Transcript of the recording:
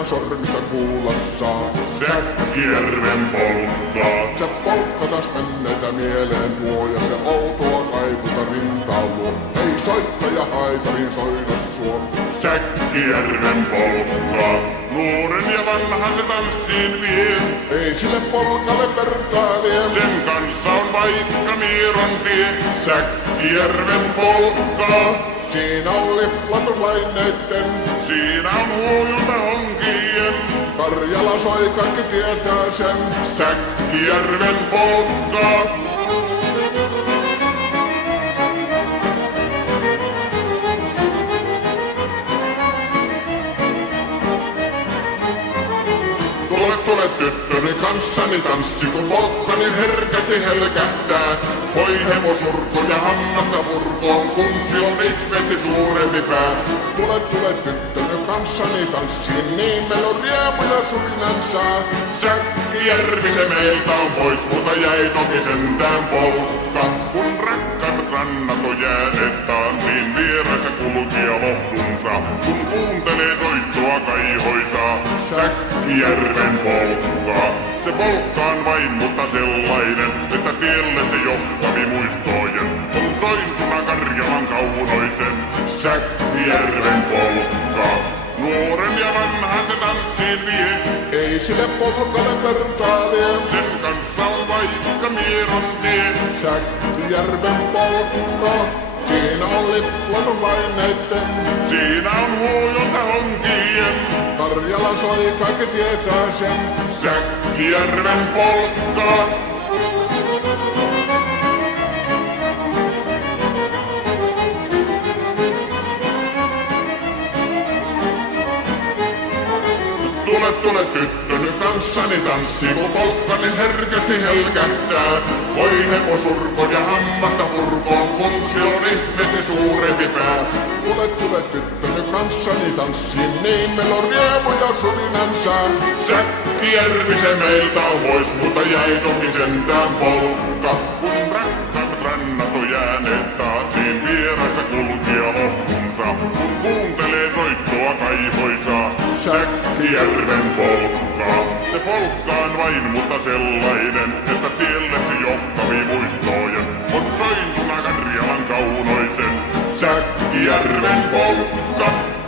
aina sormista kuulossa. Säkkijärven polkkaa. Se polkka taas menneitä mieleen tuo ja se outoa kaiputa rintaan luo. Ei soittaja haitarin soida suo. Säkkijärven polkkaa. Nuoren ja vanhan se tanssiin vie. Ei sille polkalle vertaa vie. Sen kanssa on vaikka Mieron tie. Säkkijärven polkkaa. Siinä on liplatuslaineitten. Siinä on huojunta honkien. Karjala soi, kaikki tietää sen. Säkkijärven polkkaa. Tule tyttöni kanssani tanssi, kun polkkani herkäsi helkähtää. Voi hevosurko ja hammasta purkoon, kun se on ihmeesti suurempi pää. Tule tyttöni kanssani tanssiin, niin meillä on riemuja surinansaa. Säkkijärvi se meiltä on pois, mutta jäi toki sentään polkka. Kun rakkaat rannat on jääneet taan, niin vieressä kulkija lohdunsa. Kun kuuntelee soittoa kaihoisaa, Säkkijärven polkkaa. Se polkkaan vain, mutta sellainen, että tielle se johtavi muistojen. On sointuna Karjalan kaunoisen, Säkkijärven polkkaa. Nuoren ja vanhan se tanssiin vie. Ei sille polkalle vertaa vie. Sen kanssa on vaikka Mieron tie. Säkkijärven polkka. Siinä on liplatuslaineitten. Siinä on huojunta honkien. Karjala soi, kaikki tietää sen. Säkkijärven polkkaa. Tule tyttöni kanssani tanssi, kun polkkani herkästi helkähtää. Voi hevosurko ja hammasta purkoon, kun se on ihmeesi suurempi pää. Tule tyttöni kanssani tanssiin, niin meillä on riemuja surinansa. Säkkijärvi se meiltä on pois, mutta jäi toki sentään polkka. Kun rakkaat rannat on jääneet taat, niin vieressä kulkija lohtunsa. Kun kuuntelee soittoa kaihoisaa, Säkkijärven polkkaa. Se polkkaan vain, mutta sellainen, että tielle se johtavi muistojen. On sointuna Karjalan kaunoisen, Säkkijärven polkka.